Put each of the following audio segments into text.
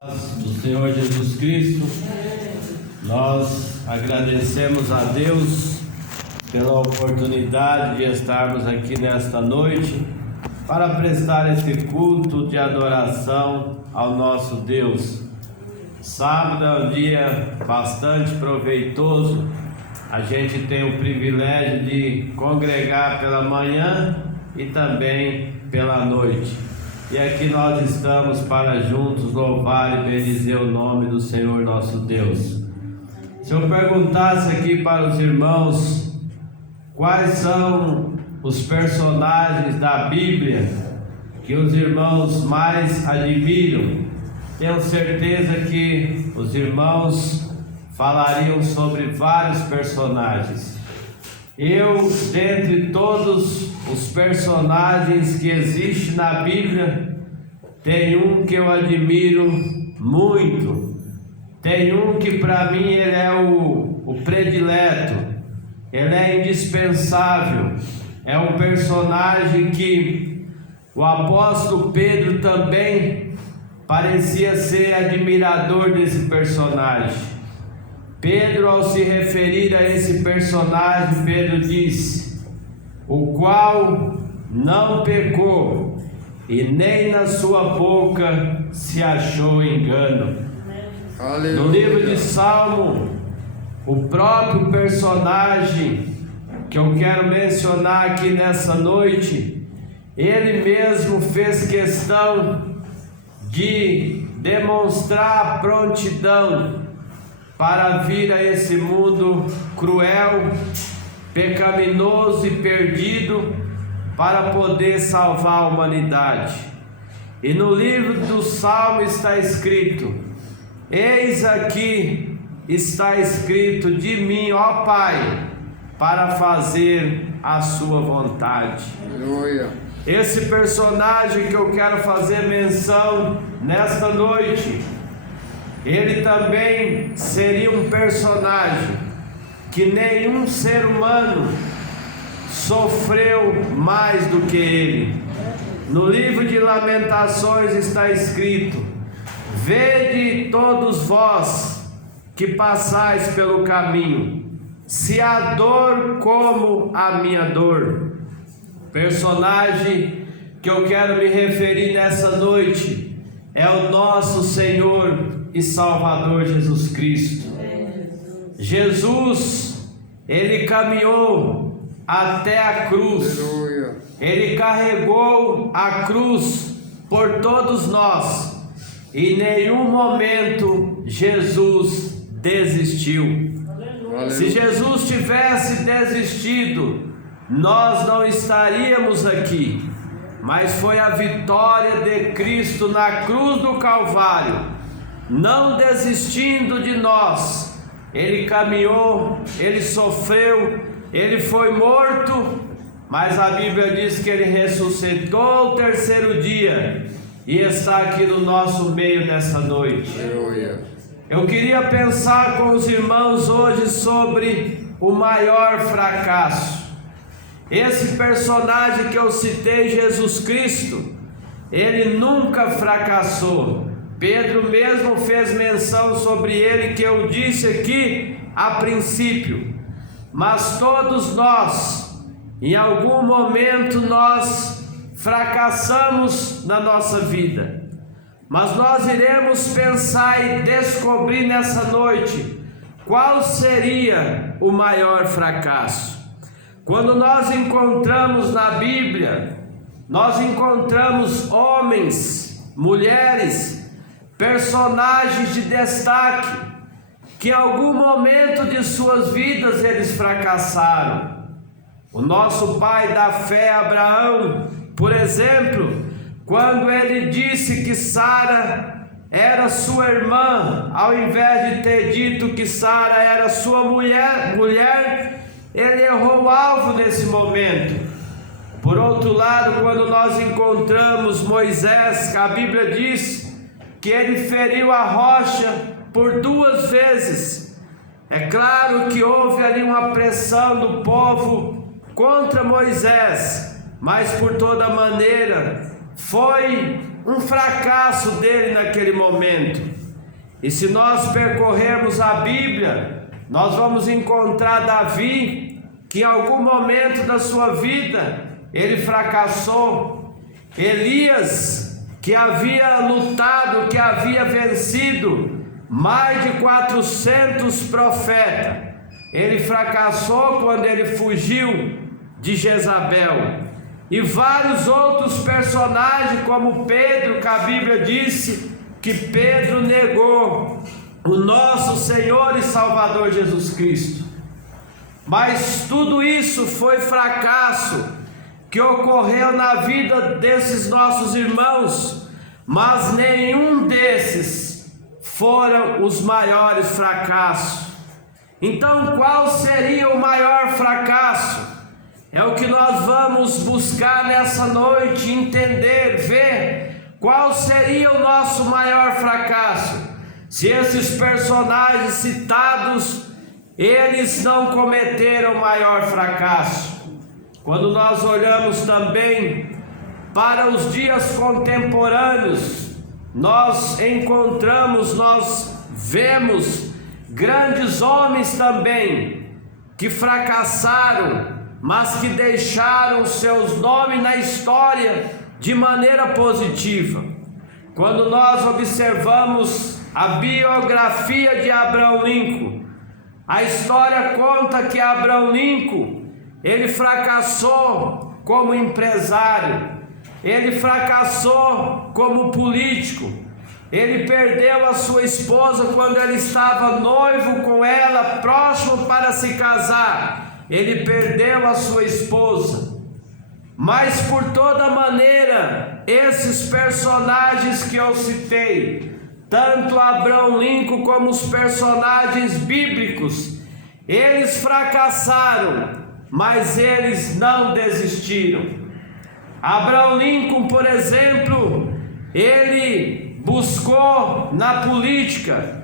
Do Senhor Jesus Cristo, nós agradecemos a Deus pela oportunidade de estarmos aqui nesta noite para prestar esse culto de adoração ao nosso Deus. Sábado é um dia bastante proveitoso. A gente tem o privilégio de congregar pela manhã e também pela noite. E aqui nós estamos para juntos louvar e bendizer o nome do Senhor nosso Deus. Se eu perguntasse aqui para os irmãos quais são os personagens da Bíblia que os irmãos mais admiram, tenho certeza que os irmãos falariam sobre vários personagens. Eu, dentre todos os personagens que existem na Bíblia, tem um que eu admiro muito. Tem um que para mim ele é o predileto, ele é indispensável. É um personagem que o apóstolo Pedro também parecia ser admirador desse personagem. Pedro, ao se referir a esse personagem, Pedro disse: o qual não pecou e nem na sua boca se achou engano. Aleluia. No livro de Salmo, o próprio personagem que eu quero mencionar aqui nessa noite, ele mesmo fez questão de demonstrar a prontidão para vir a esse mundo cruel, pecaminoso e perdido, para poder salvar a humanidade. E no livro do Salmo está escrito: eis aqui está escrito de mim, ó Pai, para fazer a sua vontade. Aleluia. Esse personagem que eu quero fazer menção nesta noite, ele também seria um personagem que nenhum ser humano sofreu mais do que ele. No livro de Lamentações está escrito: vede todos vós que passais pelo caminho, se há dor como a minha dor. Personagem que eu quero me referir nessa noite é o nosso Senhor e Salvador Jesus Cristo. Jesus, ele caminhou até a cruz. Ele carregou a cruz por todos nós. E em nenhum momento Jesus desistiu. Se Jesus tivesse desistido, nós não estaríamos aqui. Mas foi a vitória de Cristo na cruz do Calvário, não desistindo de nós. Ele caminhou, ele sofreu, ele foi morto, mas a Bíblia diz que ele ressuscitou ao terceiro dia e está aqui no nosso meio nessa noite. Eu queria pensar com os irmãos hoje sobre o maior fracasso. Esse personagem que eu citei, Jesus Cristo, ele nunca fracassou. Pedro mesmo fez menção sobre ele, que eu disse aqui a princípio. Mas todos nós, em algum momento nós fracassamos na nossa vida. Mas nós iremos pensar e descobrir nessa noite qual seria o maior fracasso. Quando nós encontramos na Bíblia, nós encontramos homens, mulheres, personagens de destaque, que em algum momento de suas vidas eles fracassaram. O nosso pai da fé, Abraão, por exemplo, quando ele disse que Sara era sua irmã, ao invés de ter dito que Sara era sua mulher, ele errou o alvo nesse momento. Por outro lado, quando nós encontramos Moisés, a Bíblia diz que ele feriu a rocha por 2 vezes. É claro que houve ali uma pressão do povo contra Moisés, mas por toda maneira foi um fracasso dele naquele momento. E se nós percorrermos a Bíblia, nós vamos encontrar Davi, que em algum momento da sua vida ele fracassou. Elias, que havia lutado, que havia vencido mais de 400 profetas, ele fracassou quando ele fugiu de Jezabel. E vários outros personagens, como Pedro, que a Bíblia disse que Pedro negou o nosso Senhor e Salvador Jesus Cristo. Mas tudo isso foi fracasso que ocorreu na vida desses nossos irmãos, mas nenhum desses foram os maiores fracassos. Então, qual seria o maior fracasso? É o que nós vamos buscar nessa noite, entender, ver qual seria o nosso maior fracasso. Se esses personagens citados, eles não cometeram maior fracasso. Quando nós olhamos também para os dias contemporâneos, nós encontramos, nós vemos grandes homens também que fracassaram, mas que deixaram seus nomes na história de maneira positiva. Quando nós observamos a biografia de Abraham Lincoln, a história conta que Abraham Lincoln, ele fracassou como empresário, ele fracassou como político, ele perdeu a sua esposa quando ele estava noivo com ela, próximo para se casar, ele perdeu a sua esposa. Mas por toda maneira, esses personagens que eu citei, tanto Abraham Lincoln como os personagens bíblicos, eles fracassaram, mas eles não desistiram. Abraham Lincoln, por exemplo, ele buscou na política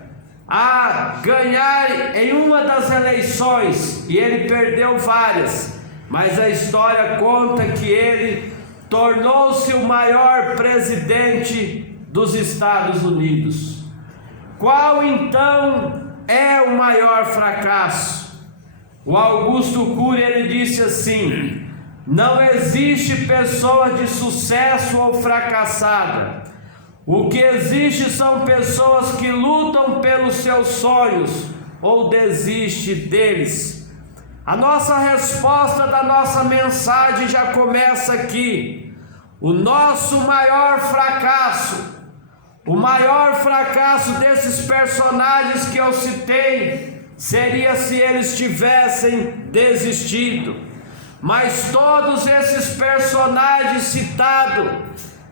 a ganhar em uma das eleições e ele perdeu várias, mas a história conta que ele tornou-se o maior presidente dos Estados Unidos. Qual então é o maior fracasso? O Augusto Cury, ele disse assim: não existe pessoa de sucesso ou fracassada. O que existe são pessoas que lutam pelos seus sonhos ou desistem deles. A nossa resposta da nossa mensagem já começa aqui. O nosso maior fracasso, o maior fracasso desses personagens que eu citei, seria se eles tivessem desistido. Mas todos esses personagens citados,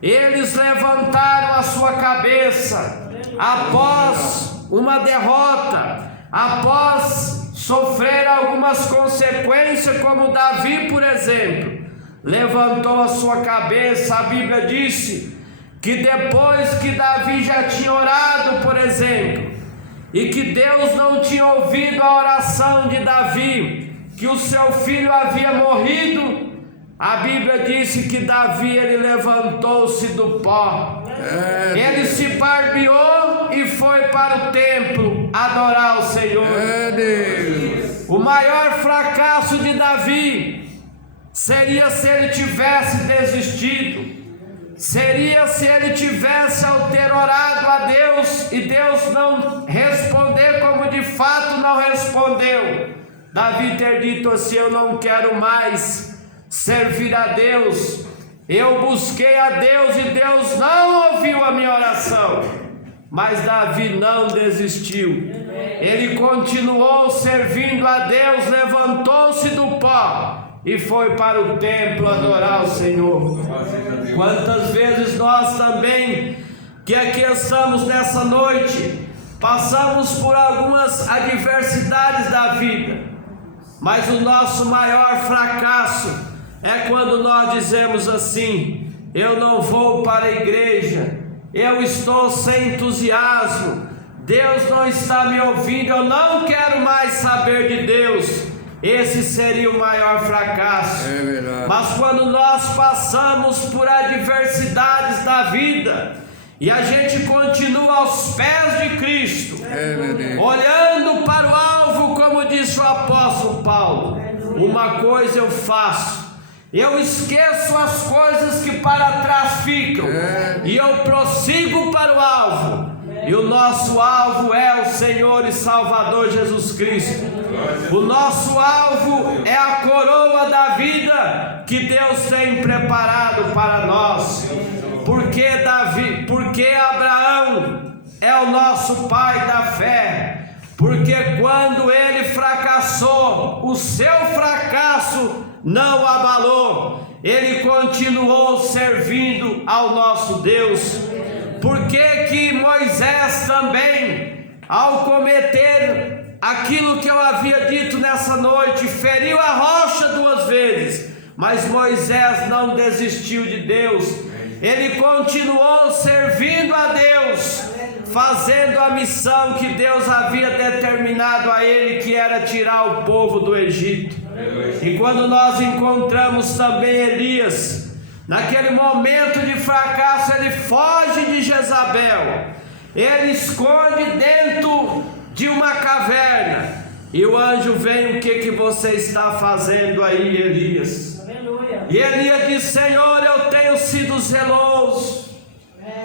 eles levantaram a sua cabeça após uma derrota, após sofrer algumas consequências, como Davi, por exemplo, levantou a sua cabeça. A Bíblia disse que depois que Davi já tinha orado, por exemplo, e que Deus não tinha ouvido a oração de Davi, que o seu filho havia morrido, a Bíblia disse que Davi, ele levantou-se do pó, ele se barbeou e foi para o templo adorar o Senhor. O maior fracasso de Davi seria se ele tivesse desistido, seria se ele tivesse ao ter orado a Deus e Deus não responder como de fato não respondeu. Davi ter dito assim: eu não quero mais servir a Deus, eu busquei a Deus e Deus não ouviu a minha oração. Mas Davi não desistiu, ele continuou servindo a Deus, levantou-se do pó e foi para o templo adorar o Senhor. Quantas vezes nós também, que aqui estamos nessa noite, passamos por algumas adversidades da vida, mas o nosso maior fracasso é quando nós dizemos assim: eu não vou para a igreja, eu estou sem entusiasmo, Deus não está me ouvindo, eu não quero mais saber de Deus. esse seria o maior fracasso. É verdade. Mas quando nós passamos por adversidades da vida e a gente continua aos pés de Cristo, olhando para o alvo, como disse o apóstolo Paulo, uma coisa eu faço, eu esqueço as coisas que para trás ficam e eu prossigo para o alvo. E o nosso alvo é o Senhor e Salvador Jesus Cristo. O nosso alvo é a coroa da vida que Deus tem preparado para nós. Porque Abraão é o nosso pai da fé. Porque quando ele fracassou, o seu fracasso não o abalou. Ele continuou servindo ao nosso Deus. Por que Moisés também, ao cometer aquilo que eu havia dito nessa noite, feriu a rocha 2 vezes, mas Moisés não desistiu de Deus, ele continuou servindo a Deus, fazendo a missão que Deus havia determinado a ele, que era tirar o povo do Egito. E quando nós encontramos também Elias, naquele momento de fracasso, ele foge de Jezabel, ele esconde dentro de uma caverna, e o anjo vem: o que você está fazendo aí, Elias? Aleluia. E Elias diz: Senhor, eu tenho sido zeloso,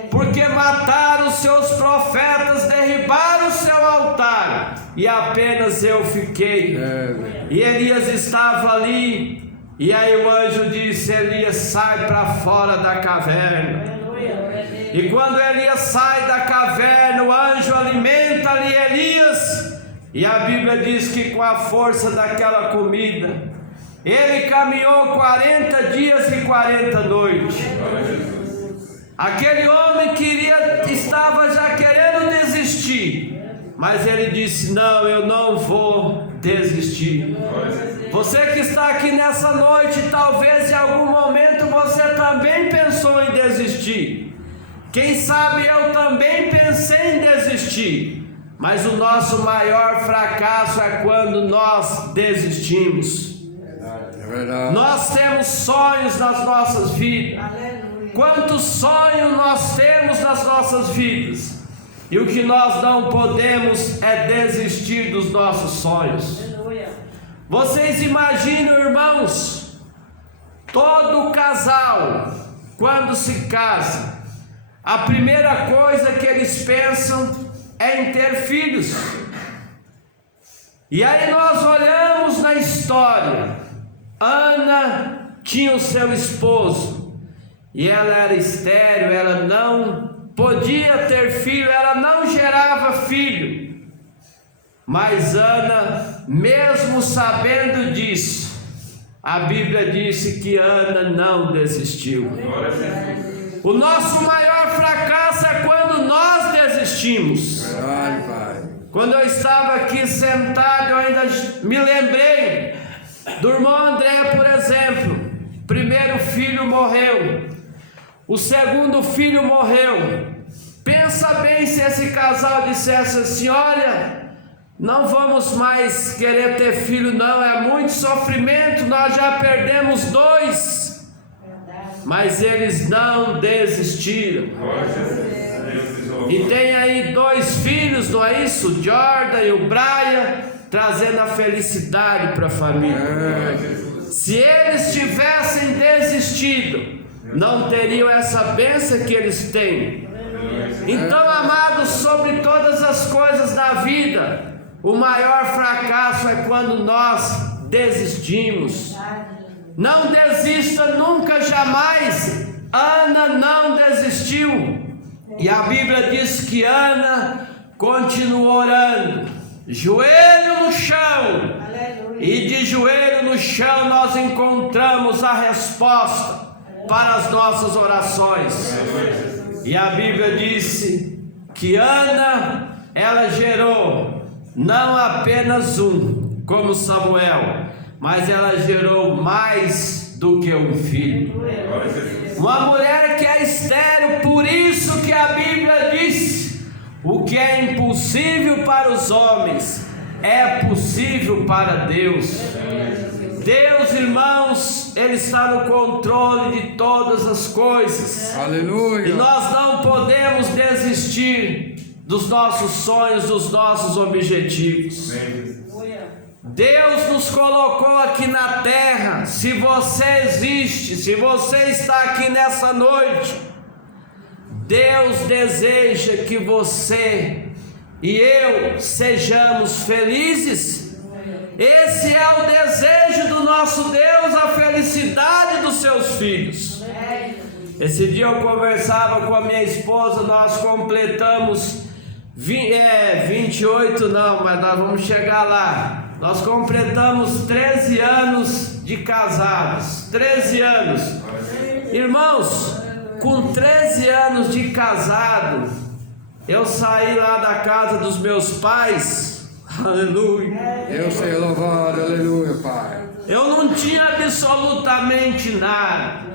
porque mataram os seus profetas, derribaram o seu altar, e apenas eu fiquei. E Elias estava ali. E aí o anjo disse: Elias, sai para fora da caverna. E quando Elias sai da caverna, o anjo alimenta ali Elias. E a Bíblia diz que com a força daquela comida, ele caminhou 40 dias e 40 noites. Aquele homem estava já querendo desistir, mas ele disse: não, eu não vou desistir. Você que está aqui nessa noite, talvez em algum momento você também pensou em desistir. Quem sabe eu também pensei em desistir. Mas o nosso maior fracasso é quando nós desistimos. Nós temos sonhos nas nossas vidas. Quantos sonhos nós temos nas nossas vidas? E o que nós não podemos é desistir dos nossos sonhos. Vocês imaginam, irmãos, todo casal, quando se casa, a primeira coisa que eles pensam é em ter filhos. E aí nós olhamos na história. Ana tinha o seu esposo, e ela era estéril, ela não podia ter filho, ela não gerava filho. Mas Ana, mesmo sabendo disso, a Bíblia disse que Ana não desistiu. O nosso maior fracasso é quando nós desistimos. Quando eu estava aqui sentado, eu ainda me lembrei do irmão André, por exemplo. O primeiro filho morreu, o segundo filho morreu. Pensa bem se esse casal dissesse assim: olha, não vamos mais querer ter filho não, é muito sofrimento, nós já perdemos 2. Mas eles não desistiram. E tem aí 2 filhos, não é isso? O Jordan e o Brian, trazendo a felicidade para a família. Se eles tivessem desistido, não teriam essa bênção que eles têm. Então, amados, sobre todas as coisas da vida, o maior fracasso é quando nós desistimos. Não desista nunca, jamais. Ana não desistiu. E a Bíblia diz que Ana continuou orando, joelho no chão. E de joelho no chão nós encontramos a resposta para as nossas orações. E a Bíblia disse que Ana, ela gerou não apenas um, como Samuel, mas ela gerou mais do que um filho. Uma mulher que é estéril, por isso que a Bíblia diz: o que é impossível para os homens é possível para Deus. Deus, irmãos, Ele está no controle de todas as coisas. Aleluia. E nós não podemos desistir dos nossos sonhos, dos nossos objetivos. Deus nos colocou aqui na terra. Se você existe, se você está aqui nessa noite, Deus deseja que você e eu sejamos felizes. Esse é o desejo do nosso Deus, a felicidade dos seus filhos. Esse dia eu conversava com a minha esposa, nós completamos 28 não, mas nós vamos chegar lá. Nós completamos 13 anos de casados. 13 anos. Irmãos, com 13 anos de casado, eu saí lá da casa dos meus pais. Aleluia. Deus seja louvado, aleluia, Pai. Eu não tinha absolutamente nada.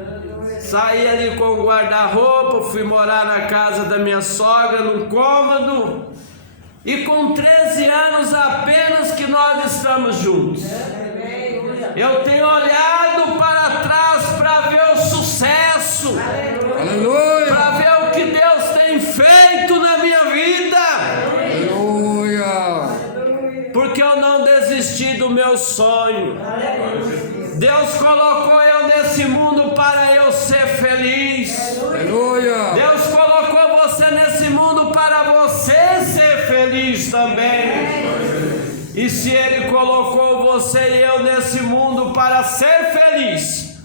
Saí ali com o guarda-roupa, fui morar na casa da minha sogra, num cômodo. E com 13 anos apenas que nós estamos juntos. Eu tenho olhado para trás para ver o sucesso. Aleluia. Para ver o que Deus tem feito na minha vida. Aleluia. Porque eu não desisti do meu sonho. Deus colocou eu nesse mundo para eu ser feliz. Aleluia. Deus colocou você nesse mundo para você ser feliz também. E se Ele colocou você e eu nesse mundo para ser feliz,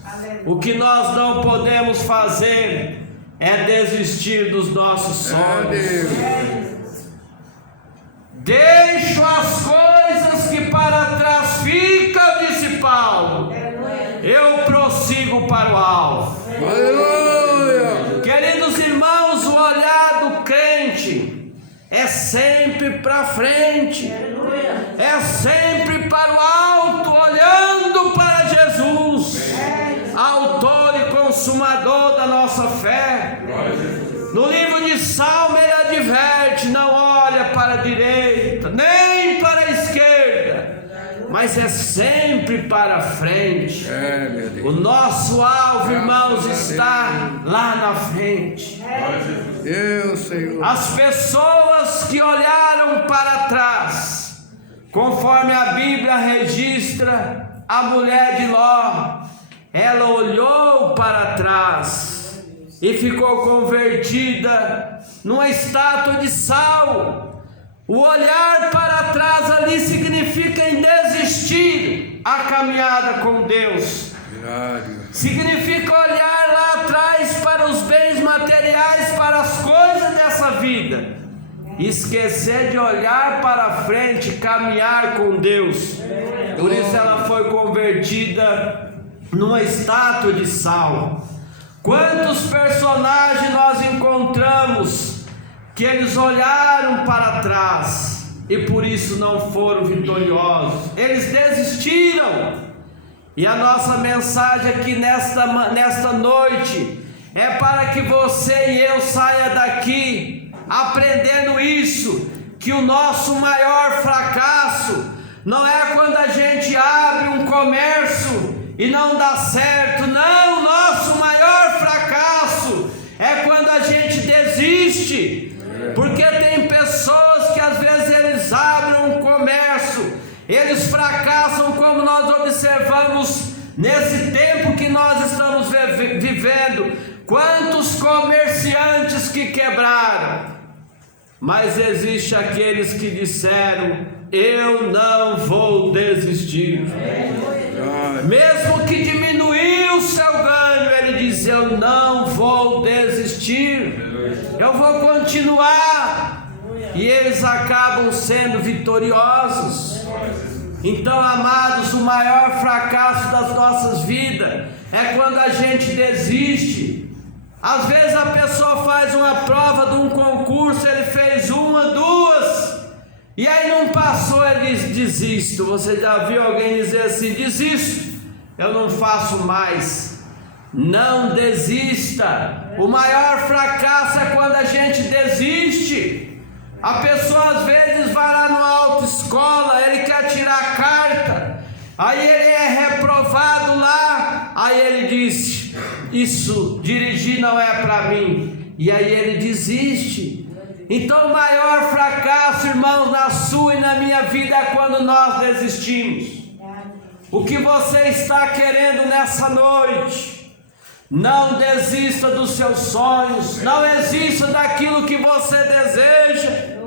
o que nós não podemos fazer é desistir dos nossos sonhos. Deixo as coisas que para trás ficam, disse Paulo. Eu prossigo para o alvo. Aleluia. Queridos irmãos, o olhar do crente é sempre para frente. É sempre para o alto, olhando para Jesus, autor e consumador da nossa fé. No livro de Salmo ele adverte: não olha para a direita, nem para a esquerda, mas é sempre para frente. Meu Deus. O nosso alvo, irmãos, está lá na frente. Deus, Senhor. As pessoas que olharam para trás, conforme a Bíblia registra, a mulher de Ló, ela olhou para trás e ficou convertida numa estátua de sal. O olhar para trás ali significa em desistir a caminhada com Deus. Significa olhar lá atrás para os bens materiais, para as coisas dessa vida, esquecer de olhar para frente, caminhar com Deus. Por isso ela foi convertida numa estátua de sal. Quantos personagens nós encontramos que eles olharam para trás e por isso não foram vitoriosos? Eles desistiram. E a nossa mensagem aqui nesta noite é para que você e eu saia daqui aprendendo isso, que o nosso maior fracasso não é quando a gente abre um comércio e não dá certo. Não, o nosso maior fracasso é quando a gente desiste. Porque tem pessoas que às vezes eles abrem um comércio, eles fracassam, como nós observamos nesse tempo que nós estamos vivendo. Quantos comerciantes que quebraram, mas existe aqueles que disseram: eu não vou desistir. Mesmo que diminuiu o seu ganho, ele diz: eu não vou desistir, eu vou continuar. E eles acabam sendo vitoriosos. Então, amados, o maior fracasso das nossas vidas é quando a gente desiste. Às vezes a pessoa faz uma prova de um concurso, ele fez uma, duas, e aí não passou, ele diz: desisto. Você já viu alguém dizer assim: desisto, eu não faço mais? Não desista. O maior fracasso é quando a gente desiste. A pessoa às vezes vai lá numa autoescola, ele Aí ele é reprovado lá. Aí ele disse: isso, dirigir não é para mim. E aí ele desiste. Então o maior fracasso, irmãos, na sua e na minha vida é quando nós desistimos. O que você está querendo nessa noite? Não desista dos seus sonhos. Não desista daquilo que você deseja.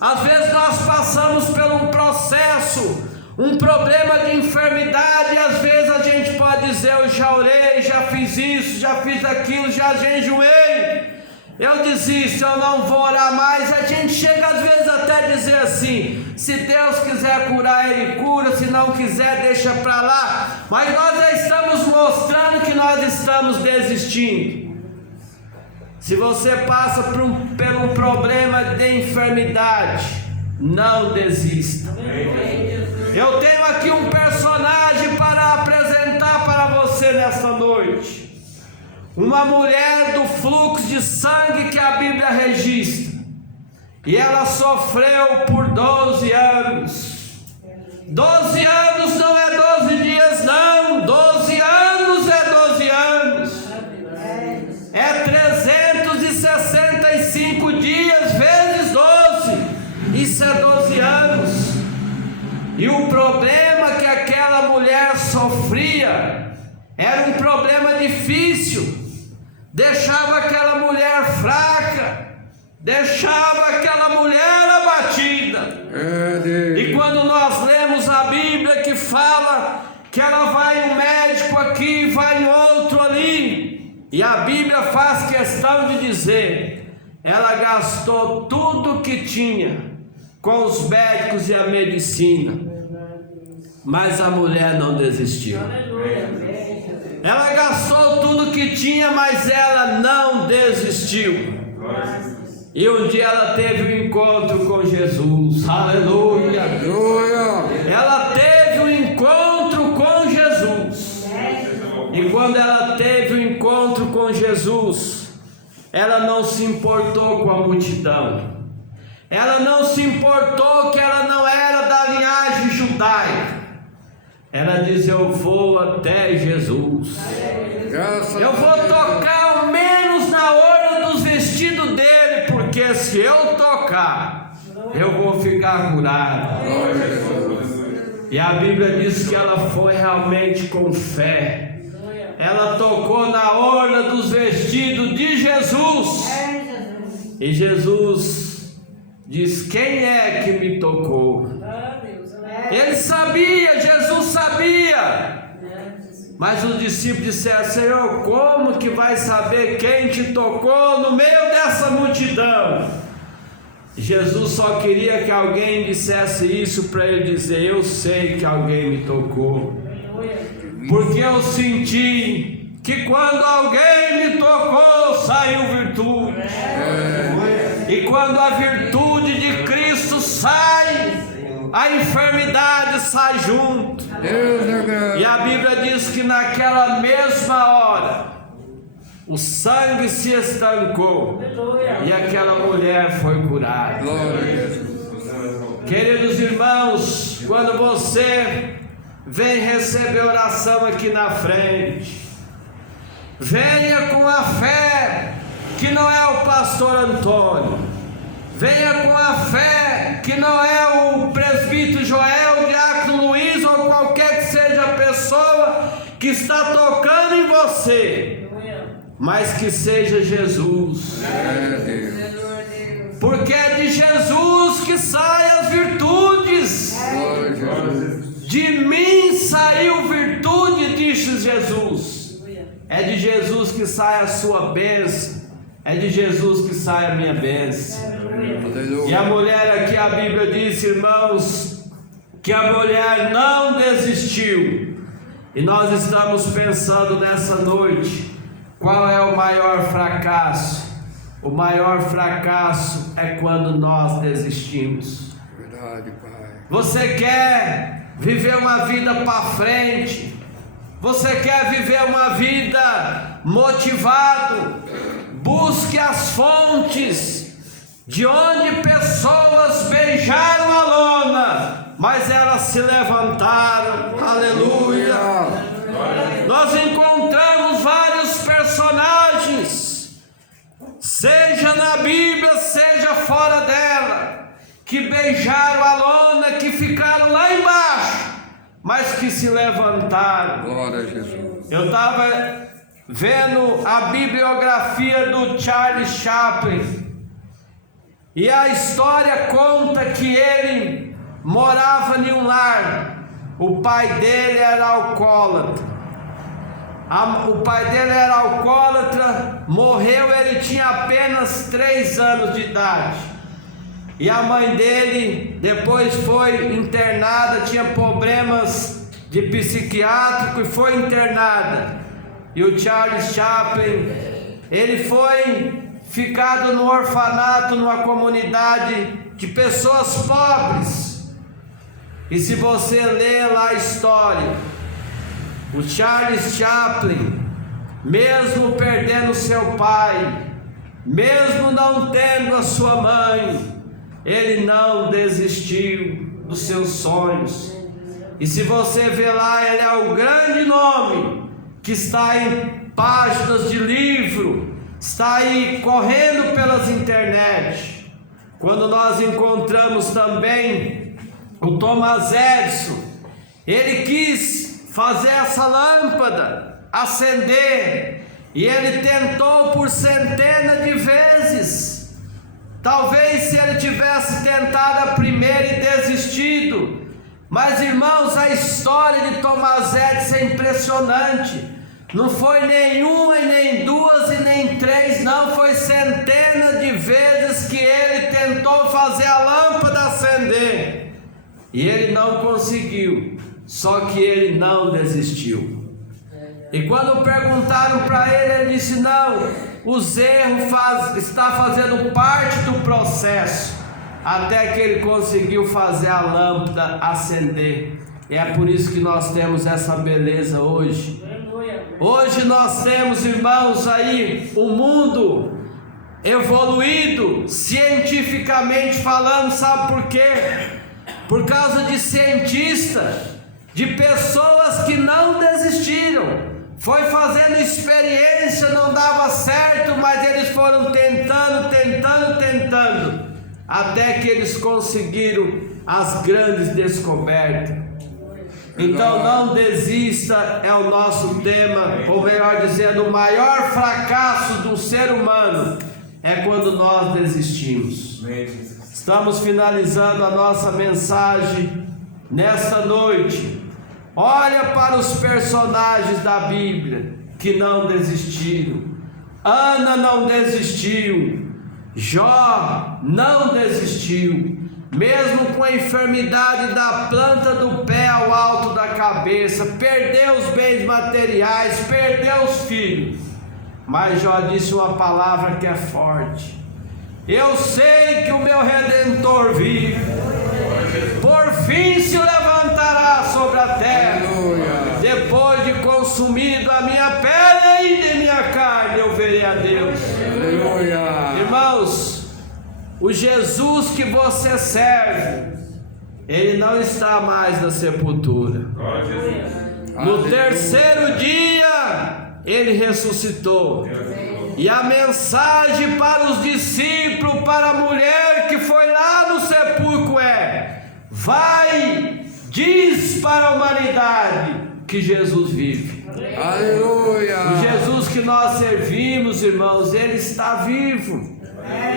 Às vezes nós passamos por um processo, um problema de enfermidade, e às vezes a gente pode dizer: eu já orei, já fiz isso, já fiz aquilo, já jejuei, eu desisto, eu não vou orar mais. A gente chega às vezes até dizer assim: se Deus quiser curar, Ele cura, se não quiser, deixa para lá. Mas nós já estamos mostrando que nós estamos desistindo. Se você passa por um problema de enfermidade, não desista. Eu tenho aqui um personagem para apresentar para você nesta noite. Uma mulher do fluxo de sangue que a Bíblia registra. E ela sofreu por 12 anos. 12 anos não é 12 dias, não. 12 anos é 12 anos. É 365 dias vezes 12. Isso é 12 anos. E o problema que aquela mulher sofria era um problema difícil. Deixava aquela mulher fraca, deixava aquela mulher abatida. E quando nós lemos a Bíblia que fala que ela vai em um médico aqui, vai em outro ali, e a Bíblia faz questão de dizer: ela gastou tudo que tinha com os médicos e a medicina, mas a mulher não desistiu. Ela gastou tudo que tinha, mas ela não desistiu. E um dia ela teve um encontro com Jesus. Aleluia! Ela teve um encontro com Jesus. E quando ela teve um encontro com Jesus, ela não se importou com a multidão. Ela não se importou que ela não era da linhagem judaica. Ela diz: eu vou até Jesus. Eu vou tocar ao menos na orla dos vestidos dele, porque se eu tocar, eu vou ficar curado. E a Bíblia diz que ela foi realmente com fé. Ela tocou na orla dos vestidos de Jesus. E Jesus diz: quem é que me tocou? Ele sabia, Jesus sabia. Mas os discípulos disseram: Senhor, como que vai saber quem te tocou no meio dessa multidão? Jesus só queria que alguém dissesse isso para ele dizer: eu sei que alguém me tocou, porque eu senti que quando alguém me tocou, saiu virtude. E quando a virtude de Cristo sai, a enfermidade sai junto. E a Bíblia diz que naquela mesma hora o sangue se estancou e aquela mulher foi curada. Queridos irmãos, quando você vem receber oração aqui na frente, venha com a fé que não é o pastor Antônio. Venha com a fé que não é o presbítero Joel, o diácono Luiz ou qualquer que seja a pessoa que está tocando em você, mas que seja Jesus. Porque é de Jesus que saem as virtudes. De mim saiu virtude, disse Jesus. É de Jesus que sai a sua bênção. É de Jesus que sai a minha bênção. E a mulher aqui, a Bíblia diz, irmãos, que a mulher não desistiu. E nós estamos pensando nessa noite, qual é o maior fracasso? O maior fracasso é quando nós desistimos. Verdade, Pai. Você quer viver uma vida para frente? Você quer viver uma vida motivado? Busque as fontes de onde pessoas beijaram a lona, mas elas se levantaram. Aleluia. Nós encontramos vários personagens, seja na Bíblia, seja fora dela, que beijaram a lona, que ficaram lá embaixo, mas que se levantaram. Glória a Jesus. Eu estava vendo a bibliografia do Charles Chaplin, e a história conta que ele morava em um lar. O pai dele era alcoólatra. O pai dele era alcoólatra, morreu, ele tinha apenas 3 anos de idade. E a mãe dele depois foi internada, tinha problemas de psiquiátrico e foi internada. E o Charles Chaplin, ele foi ficado no orfanato, numa comunidade de pessoas pobres. E se você ler lá a história, o Charles Chaplin, mesmo perdendo seu pai, mesmo não tendo a sua mãe, ele não desistiu dos seus sonhos. E se você ver lá, ele é o grande nome que está em páginas de livro, está aí correndo pelas internet. Quando nós encontramos também o Thomas Edison, ele quis fazer essa lâmpada acender, e ele tentou por centenas de vezes. Talvez se ele tivesse tentado a primeira e desistido, mas irmãos, a história de Thomas Edison é impressionante. Não foi nenhuma, e nem 2, e nem 3, não, foi centenas de vezes que ele tentou fazer a lâmpada acender, e ele não conseguiu, só que ele não desistiu. E quando perguntaram para ele, ele disse: não, os erros está fazendo parte do processo, até que ele conseguiu fazer a lâmpada acender. E é por isso que nós temos essa beleza hoje. Hoje nós temos, irmãos, aí um mundo evoluído cientificamente falando. Sabe por quê? Por causa de cientistas, de pessoas que não desistiram. Foi fazendo experiência, não dava certo, mas eles foram tentando, até que eles conseguiram as grandes descobertas. Então não desista, é o nosso tema, ou melhor dizendo, o maior fracasso do ser humano é quando nós desistimos. Estamos finalizando a nossa mensagem nesta noite. Olha para os personagens da Bíblia que não desistiram. Ana não desistiu, Jó não desistiu, mesmo com a enfermidade da planta do pé ao alto da cabeça, perdeu os bens materiais, perdeu os filhos, mas Jó disse uma palavra que é forte: eu sei que o meu Redentor vive, por fim se levantará sobre a terra. Aleluia. Depois de consumido a minha pele e de minha carne, eu verei a Deus. Aleluia. Irmãos, o Jesus que você serve, ele não está mais na sepultura. No terceiro dia, ele ressuscitou. E a mensagem para os discípulos, para a mulher que foi lá no sepulcro é: vai, diz para a humanidade que Jesus vive. Aleluia. O Jesus que nós servimos, irmãos, ele está vivo.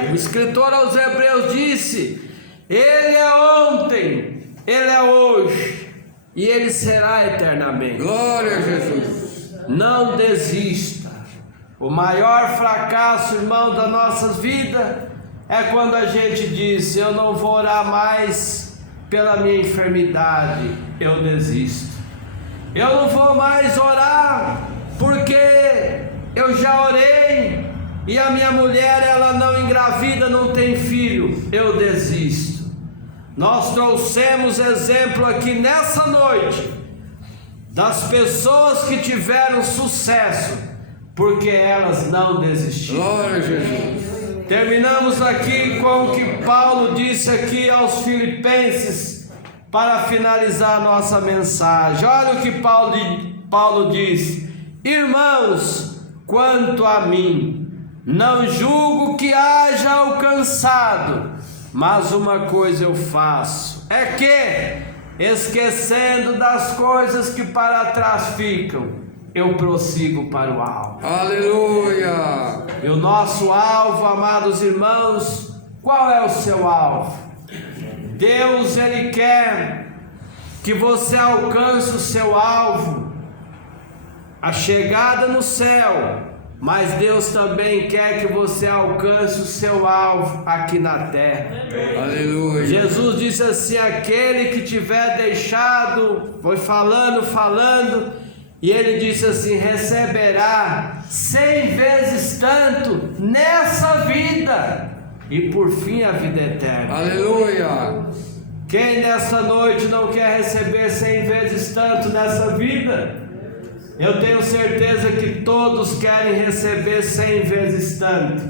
O escritor aos Hebreus disse: ele é ontem, ele é hoje e ele será eternamente. Glória a Jesus. Não desista. O maior fracasso, irmão, das nossas vidas é quando a gente diz: eu não vou orar mais pela minha enfermidade, eu desisto. Eu não vou mais orar porque eu já orei e a minha mulher, ela não engravida, não tem filho, eu desisto. Nós trouxemos exemplo aqui nessa noite das pessoas que tiveram sucesso porque elas não desistiram. Glória a Jesus. Terminamos aqui com o que Paulo disse aqui aos Filipenses, para finalizar a nossa mensagem. Olha o que Paulo diz: irmãos, quanto a mim, não julgo que haja alcançado, mas uma coisa eu faço, é que, esquecendo das coisas que para trás ficam, eu prossigo para o alvo. Aleluia. E o nosso alvo, amados irmãos, qual é o seu alvo? Deus, Ele quer que você alcance o seu alvo, a chegada no céu, mas Deus também quer que você alcance o seu alvo aqui na terra. Aleluia. Jesus disse assim: aquele que tiver deixado, foi falando, e Ele disse assim: receberá 100 vezes tanto nessa vida, e por fim a vida eterna. Aleluia. Quem nessa noite não quer receber 100 vezes tanto nessa vida? Eu tenho certeza que todos querem receber 100 vezes tanto.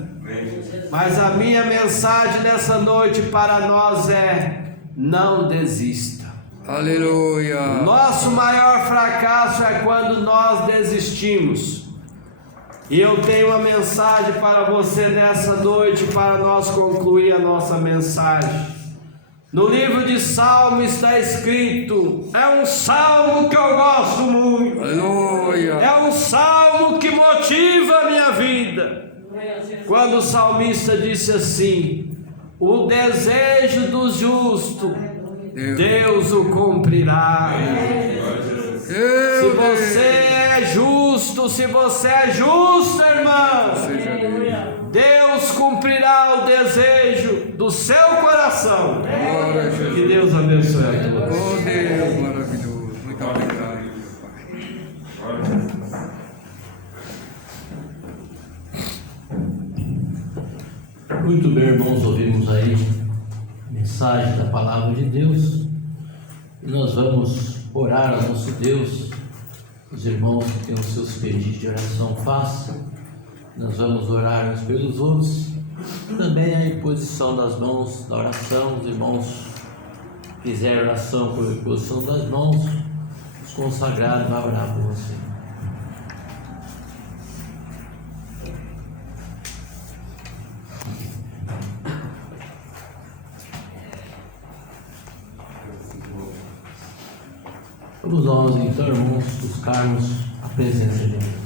Mas a minha mensagem nessa noite para nós é: não desista. Aleluia. Nosso maior fracasso é quando nós desistimos. E eu tenho uma mensagem para você nessa noite, para nós concluir a nossa mensagem. No livro de Salmos está escrito, é um salmo que eu gosto muito. Aleluia. É um salmo que motiva a minha vida. Quando o salmista disse assim: o desejo do justo, Deus o cumprirá. Se você é justo, se você é justo, irmão, Deus cumprirá o desejo do seu coração. Que Deus abençoe a todos. Oh Deus maravilhoso. Muito obrigado, Pai. Muito bem, irmãos, ouvimos aí a mensagem da palavra de Deus e nós vamos orar ao nosso Deus. Os irmãos que têm os seus pedidos de oração, façam. Nós vamos orar uns pelos outros. Também a imposição das mãos da oração. Os irmãos fizeram oração por imposição das mãos, os consagrados vão orar por você. Vamos nós, então, irmãos, buscarmos a presença de Deus.